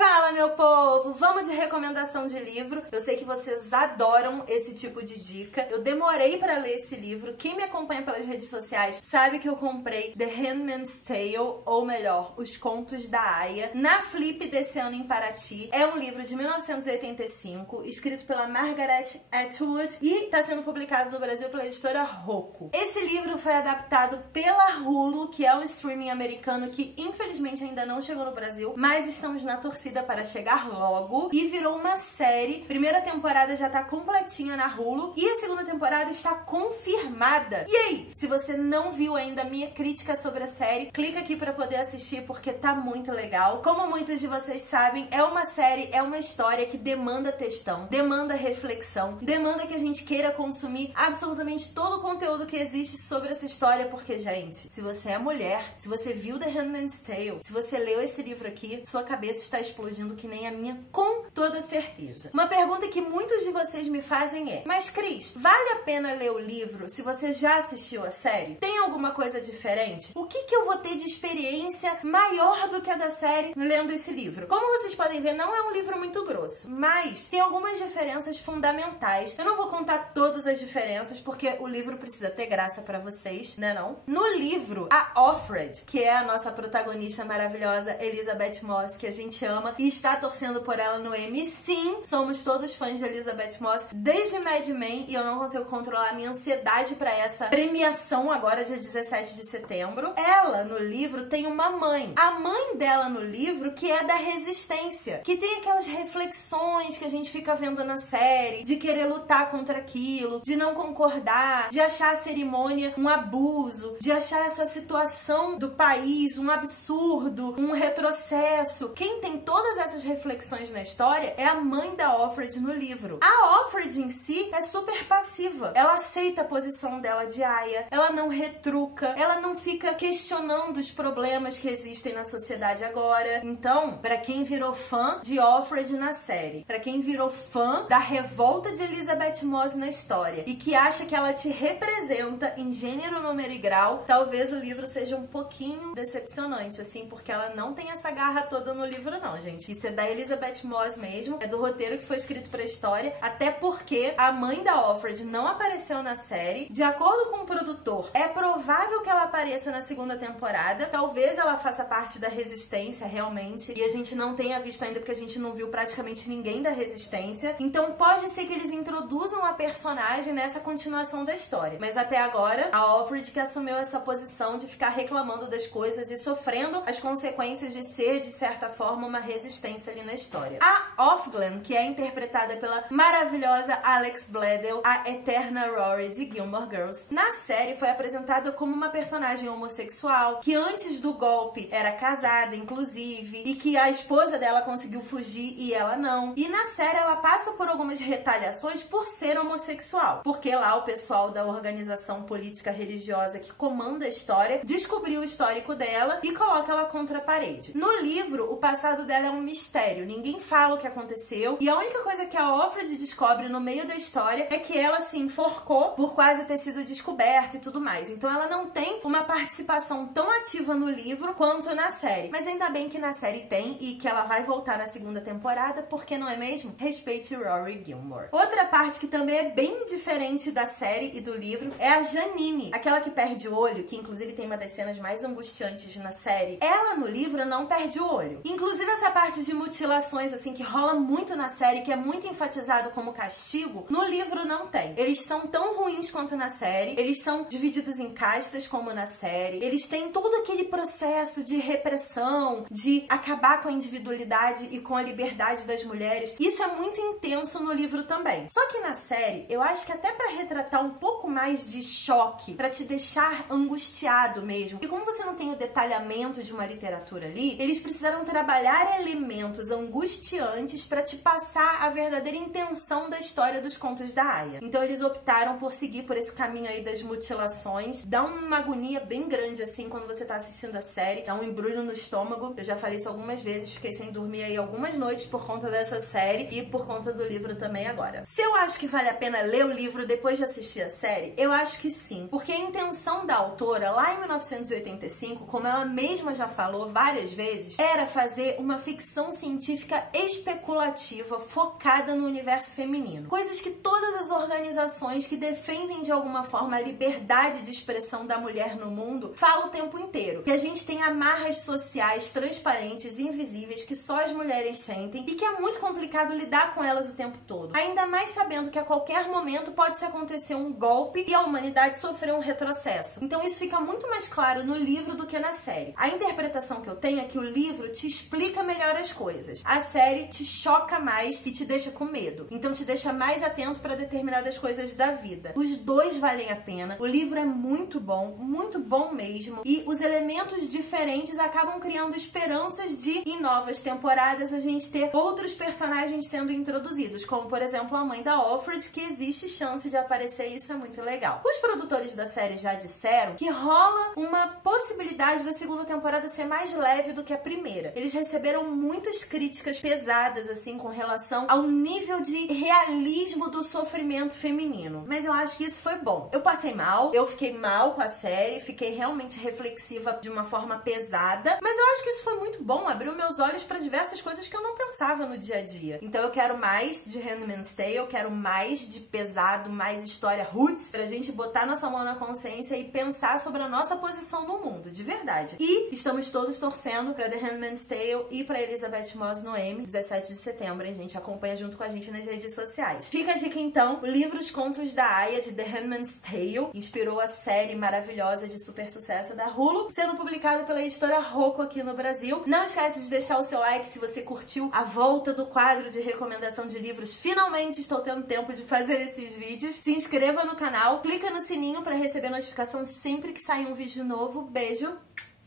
Fala, meu povo! Vamos de recomendação de livro. Eu sei que vocês adoram esse tipo de dica. Eu demorei pra ler esse livro. Quem me acompanha pelas redes sociais sabe que eu comprei The Handmaid's Tale, ou melhor, Os Contos da Aia, na Flip desse ano em Paraty. É um livro de 1985, escrito pela Margaret Atwood e está sendo publicado no Brasil pela editora Rocco. Esse livro foi adaptado pela Hulu, que é um streaming americano que infelizmente ainda não chegou no Brasil, mas estamos na torcida para chegar logo, e virou uma série. Primeira temporada já tá completinha na Hulu e a segunda temporada está confirmada. E aí, se você não viu ainda a minha crítica sobre a série, clica aqui para poder assistir porque tá muito legal. Como muitos de vocês sabem, é uma série, é uma história que demanda textão, demanda reflexão, demanda que a gente queira consumir absolutamente todo o conteúdo que existe sobre essa história, porque, gente, se você é mulher, se você viu The Handmaid's Tale, se você leu esse livro aqui, sua cabeça está explodindo que nem a minha, com toda certeza. Uma pergunta que muitos de vocês me fazem é: mas Cris, vale a pena ler o livro se você já assistiu a série? Tem alguma coisa diferente? O que eu vou ter de experiência maior do que a da série lendo esse livro? Como vocês podem ver, não é um livro muito grosso, mas tem algumas diferenças fundamentais. Eu não vou contar todas as diferenças porque o livro precisa ter graça pra vocês, né não? No livro, a Offred, que é a nossa protagonista maravilhosa Elizabeth Moss, que a gente ama e está torcendo por ela no Emmy. Sim, somos todos fãs de Elizabeth Moss desde Mad Men e eu não consigo controlar a minha ansiedade pra essa premiação agora, dia 17 de setembro. Ela, no livro, tem uma mãe. A mãe dela no livro que é da resistência, que tem aquelas reflexões que a gente fica vendo na série, de querer lutar contra aquilo, de não concordar, de achar a cerimônia um abuso, de achar essa situação do país um absurdo, um retrocesso. Quem tem todas essas reflexões na história é a mãe da Offred no livro. A Offred em si é super passiva. Ela aceita a posição dela de aia, ela não retruca, ela não fica questionando os problemas que existem na sociedade agora. Então, pra quem virou fã de Offred na série, pra quem virou fã da revolta de Elizabeth Moss na história e que acha que ela te representa em gênero, número e grau, talvez o livro seja um pouquinho decepcionante, assim, porque ela não tem essa garra toda no livro não, gente. Isso é da Elizabeth Moss mesmo, é do roteiro que foi escrito pra história, até porque a mãe da Offred não apareceu na série. De acordo com o produtor, é provável que ela apareça na segunda temporada, talvez ela faça parte da Resistência realmente, e a gente não tenha visto ainda porque a gente não viu praticamente ninguém da Resistência, então pode ser que eles introduzam a personagem nessa continuação da história. Mas até agora, a Offred que assumiu essa posição de ficar reclamando das coisas e sofrendo as consequências de ser, de certa forma, uma resistência ali na história. A Offglen, que é interpretada pela maravilhosa Alex Bledel, a eterna Rory de Gilmore Girls, na série foi apresentada como uma personagem homossexual, que antes do golpe era casada, inclusive, e que a esposa dela conseguiu fugir e ela não. E na série ela passa por algumas retaliações por ser homossexual, porque lá o pessoal da organização política religiosa que comanda a história descobriu o histórico dela e coloca ela contra a parede. No livro, o passado dela é um mistério, ninguém fala o que aconteceu, e a única coisa que a Offred descobre no meio da história é que ela se enforcou por quase ter sido descoberta e tudo mais. Então ela não tem uma participação tão ativa no livro quanto na série. Mas ainda bem que na série tem e que ela vai voltar na segunda temporada, porque não é mesmo? Respeite Rory Gilmore. Outra parte que também é bem diferente da série e do livro é a Janine, aquela que perde o olho, que inclusive tem uma das cenas mais angustiantes na série. Ela no livro não perde o olho. Inclusive essa parte de mutilações assim que rola muito na série, que é muito enfatizado como castigo, no livro não tem. Eles são tão ruins quanto na série, eles são divididos em castas como na série, eles têm todo aquele processo de repressão, de acabar com a individualidade e com a liberdade das mulheres. Isso é muito intenso no livro também. Só que na série, eu acho que até pra retratar um pouco mais de choque, pra te deixar angustiado mesmo, e como você não tem o detalhamento de uma literatura ali, eles precisaram trabalhar elementos angustiantes pra te passar a verdadeira intenção da história dos Contos da Aia. Então eles optaram por seguir por esse caminho aí das mutilações. Dá uma agonia bem grande assim quando você tá assistindo a série, dá um embrulho no estômago. Eu já falei isso algumas vezes, fiquei sem dormir aí algumas noites por conta dessa série e por conta do livro também agora. Se eu acho que vale a pena ler o livro depois de assistir a série, eu acho que sim, porque a intenção da autora lá em 1985, como ela mesma já falou várias vezes, era fazer uma ficção ficção científica especulativa focada no universo feminino. Coisas que todas as organizações que defendem de alguma forma a liberdade de expressão da mulher no mundo falam o tempo inteiro. Que a gente tem amarras sociais transparentes e invisíveis que só as mulheres sentem e que é muito complicado lidar com elas o tempo todo. Ainda mais sabendo que a qualquer momento pode acontecer um golpe e a humanidade sofrer um retrocesso. Então isso fica muito mais claro no livro do que na série. A interpretação que eu tenho é que o livro te explica melhor as coisas. A série te choca mais e te deixa com medo. Então te deixa mais atento para determinadas coisas da vida. Os dois valem a pena. O livro é muito bom mesmo. E os elementos diferentes acabam criando esperanças de, em novas temporadas, a gente ter outros personagens sendo introduzidos, como por exemplo a mãe da Alfred, que existe chance de aparecer e isso é muito legal. Os produtores da série já disseram que rola uma possibilidade da segunda temporada ser mais leve do que a primeira. Eles receberam muitas críticas pesadas, assim, com relação ao nível de realismo do sofrimento feminino. Mas eu acho que isso foi bom. Eu passei mal, eu fiquei mal com a série, fiquei realmente reflexiva de uma forma pesada, mas eu acho que isso foi muito bom, abriu meus olhos para diversas coisas que eu não pensava no dia a dia. Então eu quero mais de Handmaid's Tale, eu quero mais de pesado, mais história roots, pra gente botar nossa mão na consciência e pensar sobre a nossa posição no mundo, de verdade. E estamos todos torcendo pra The Handmaid's Tale e pra Elizabeth Moss no Emmy, 17 de setembro, hein, gente? Acompanha junto com a gente nas redes sociais. Fica a dica então, o livro Os Contos da Aya, de The Handmaid's Tale, inspirou a série maravilhosa de super sucesso da Hulu, sendo publicado pela editora Rocco aqui no Brasil. Não esquece de deixar o seu like se você curtiu a volta do quadro de recomendação de livros. Finalmente estou tendo tempo de fazer esses vídeos. Se inscreva no canal, clica no sininho para receber notificação sempre que sair um vídeo novo. Beijo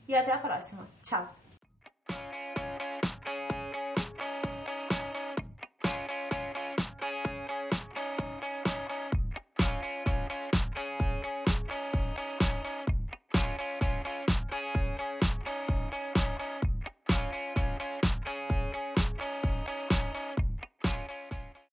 e até a próxima. Tchau!